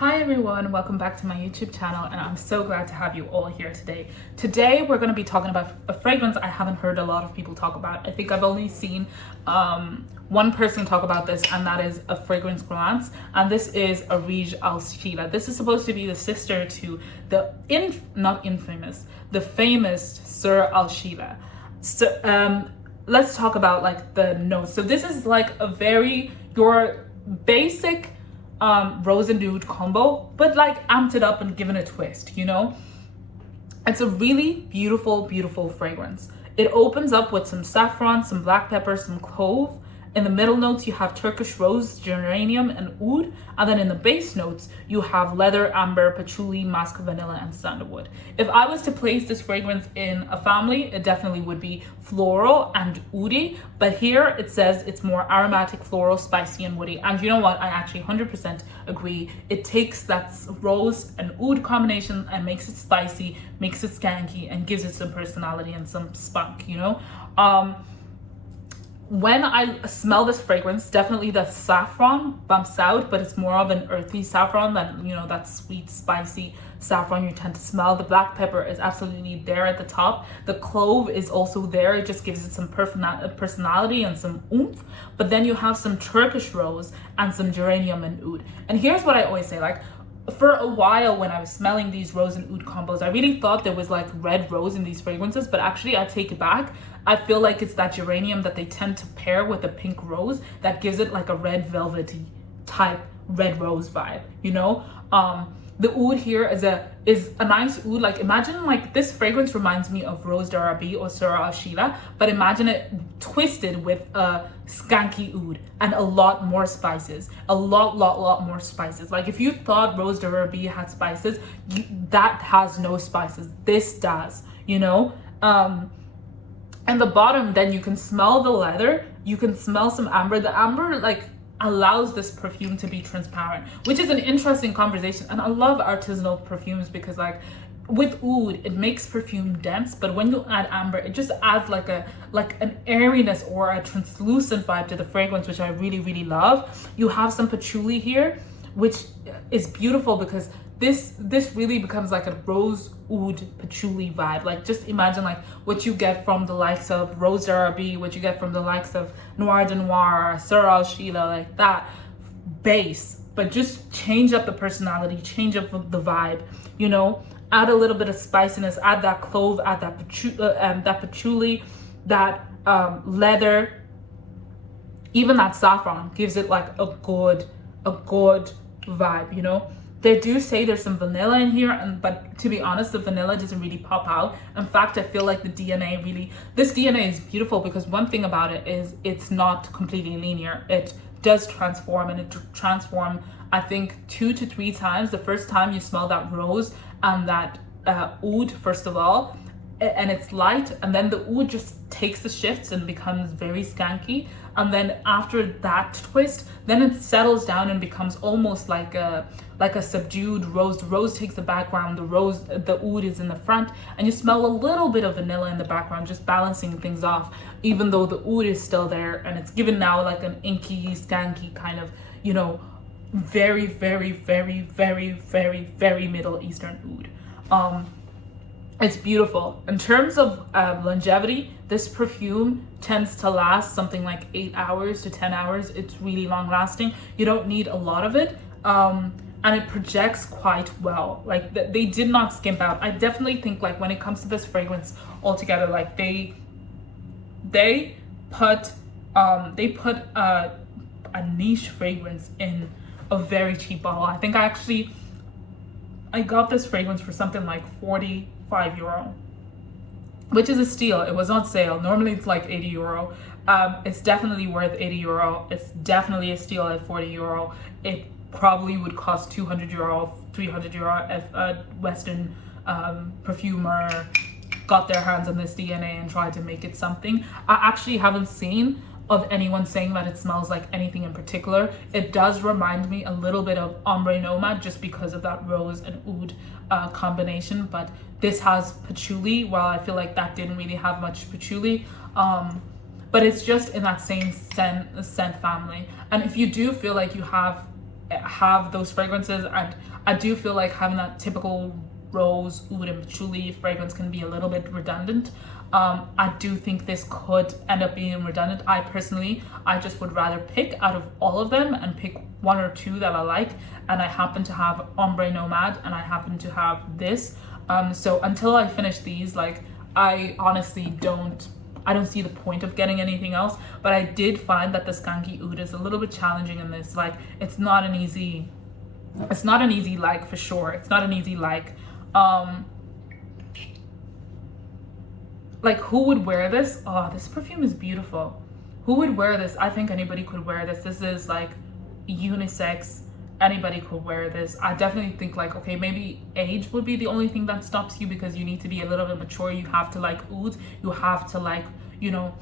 Hi everyone, welcome back to my YouTube channel, and I'm so glad to have you all here today. Today we're going to be talking about a fragrance I haven't heard a lot of people talk about. I think I've only seen one person talk about this, and that is a fragrance glance, and this is Areej Al Sheila. This is supposed to be the sister to the famous Sir Al Sheila. So let's talk about like the notes. So this is like your basic rose and nude combo, but like amped it up and given a twist, you know? It's a really beautiful fragrance. It opens up with some saffron, some black pepper, some clove. In the middle notes, you have Turkish rose, geranium, and oud. And then in the base notes, you have leather, amber, patchouli, musk, vanilla, and sandalwood. If I was to place this fragrance in a family, it definitely would be floral and oudy. But here it says it's more aromatic, floral, spicy, and woody. And you know what? I actually 100% agree. It takes that rose and oud combination and makes it spicy, makes it skanky, and gives it some personality and some spunk, you know? When I smell this fragrance, definitely the saffron bumps out, but it's more of an earthy saffron than, you know, that sweet, spicy saffron you tend to smell. The black pepper is absolutely there at the top. The clove is also there. It just gives it some personality and some oomph. But then you have some Turkish rose and some geranium and oud. And here's what I always say, like, for a while when I was smelling these rose and oud combos, I really thought there was like red rose in these fragrances, but actually I take it back. I feel like it's that geranium that they tend to pair with the pink rose that gives it like a red velvety type red rose vibe, you know? The oud here is a nice oud. Like, imagine like this fragrance reminds me of Rose d'Arabie or Sir Al Sheila, but imagine it twisted with a skanky oud and a lot more spices, a lot more spices. Like, if you thought Rose d'Arabie had spices, that has no spices. This does, you know? And the bottom, then you can smell the leather, you can smell some amber. The amber like allows this perfume to be transparent, which is an interesting conversation. And I love artisanal perfumes because like with oud, it makes perfume dense, but when you add amber, it just adds like an airiness or a translucent vibe to the fragrance, which I really love. You have some patchouli here, which is beautiful because this really becomes like a rose oud patchouli vibe. Like, just imagine like what you get from the likes of Rose d'Arabie, what you get from the likes of Noir de Noir, Sir Al Sheila, like that base, but just change up the personality, change up the vibe, you know? Add a little bit of spiciness, add that clove, add that patchouli, that leather, even that saffron gives it like a good vibe, you know? They do say there's some vanilla in here, but to be honest, the vanilla doesn't really pop out. In fact, I feel like this DNA is beautiful because one thing about it is it's not completely linear. It does transform, and it transforms, I think, 2 to 3 times. The first time you smell that rose and that oud, first of all, and it's light, and then the oud just takes the shifts and becomes very skanky, and then after that twist, then it settles down and becomes almost like a subdued rose. The rose takes the background, the oud is in the front, and you smell a little bit of vanilla in the background, just balancing things off, even though the oud is still there, and it's given now like an inky, skanky kind of, you know, very Middle Eastern oud. It's beautiful. In terms of longevity, this perfume tends to last something like 8 hours to 10 hours. It's really long lasting. You don't need a lot of it. And it projects quite well. Like, they did not skimp out. I definitely think like when it comes to this fragrance altogether, like they put a niche fragrance in a very cheap bottle. I think I got this fragrance for something like €45, which is a steal. It was on sale. Normally it's like €80. It's definitely worth €80. It's definitely a steal at €40. It probably would cost €200, €300 if a Western perfumer got their hands on this DNA and tried to make it something. I actually haven't seen of anyone saying that it smells like anything in particular. It does remind me a little bit of Ombre Nomad just because of that rose and oud combination, but this has patchouli, while I feel like that didn't really have much patchouli. But it's just in that same scent family. And if you do feel like you have have those fragrances, and I do feel like having that typical rose, oud, and patchouli fragrance can be a little bit redundant. I do think this could end up being redundant. I just would rather pick out of all of them and pick one or two that I like, and I happen to have Ombre Nomad and I happen to have this. So until I finish these, like, I honestly don't see the point of getting anything else. But I did find that the Skanky Oud is a little bit challenging in this. Like, it's not an easy like, for sure. It's not an easy like. Like, who would wear this? Oh, this perfume is beautiful. Who would wear this? I think anybody could wear this. This is like unisex. Anybody could wear this. I definitely think, like, okay, maybe age would be the only thing that stops you, because you need to be a little bit mature. You have to like ouds. You have to like, you know,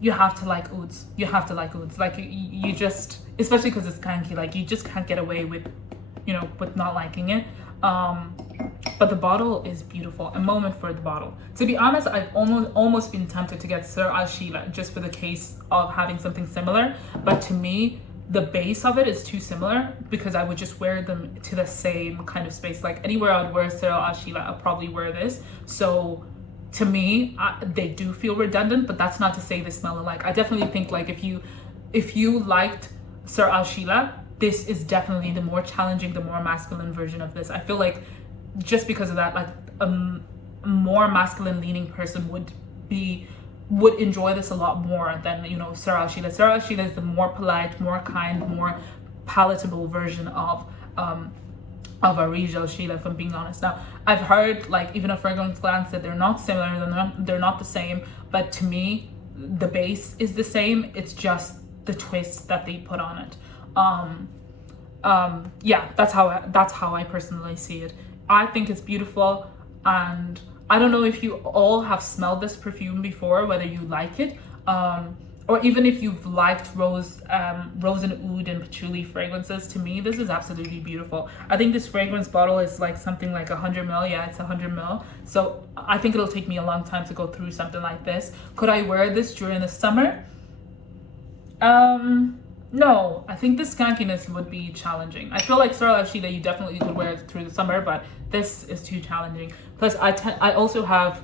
you have to like ouds. You have to like ouds. Like, you just, especially because it's skanky, like, you just can't get away with, you know, with not liking it. But the bottle is beautiful. A moment for the bottle. To be honest, I've almost been tempted to get Areej Al Sheila just for the case of having something similar. But to me, the base of it is too similar, because I would just wear them to the same kind of space. Like, anywhere I would wear Areej Al Sheila, I'll probably wear this. So to me, they do feel redundant, but that's not to say they smell alike. I definitely think, like, if you liked Areej Al Sheila, this is definitely the more challenging, the more masculine version of this. I feel like just because of that, like, a more masculine leaning person would enjoy this a lot more than, you know, Areej Al Sheila. Areej Al Sheila is the more polite, more kind, more palatable version of Areej Al Sheila, if I'm being honest. Now, I've heard, like, even a fragrance glance that they're not similar, they're not the same, but to me, the base is the same. It's just the twist that they put on it. Yeah, that's how I personally see it. I think it's beautiful, and I don't know if you all have smelled this perfume before, whether you like it, or even if you've liked rose and oud and patchouli fragrances. To me, this is absolutely beautiful. I think this fragrance bottle is like something like 100 ml. Yeah, it's 100 ml. So I think it'll take me a long time to go through something like this. Could I wear this during the summer? No, I think the skankiness would be challenging. I feel like Areej Al Sheila, you definitely could wear it through the summer, but this is too challenging. Plus, I also have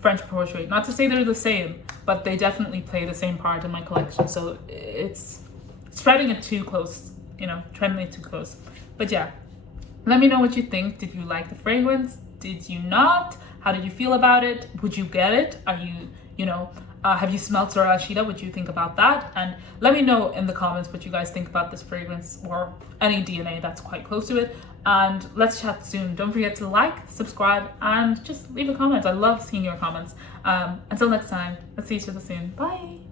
French Portrait. Not to say they're the same, but they definitely play the same part in my collection. So it's treading it too close, you know, treading it too close. But yeah, let me know what you think. Did you like the fragrance? Did you not? How did you feel about it? Would you get it? Are you know, have you smelled Areej Al Sheila? What do you think about that? And let me know in the comments what you guys think about this fragrance, or any DNA that's quite close to it. And let's chat soon. Don't forget to like, subscribe, and just leave a comment. I love seeing your comments. Until next time, let's see each other soon. Bye.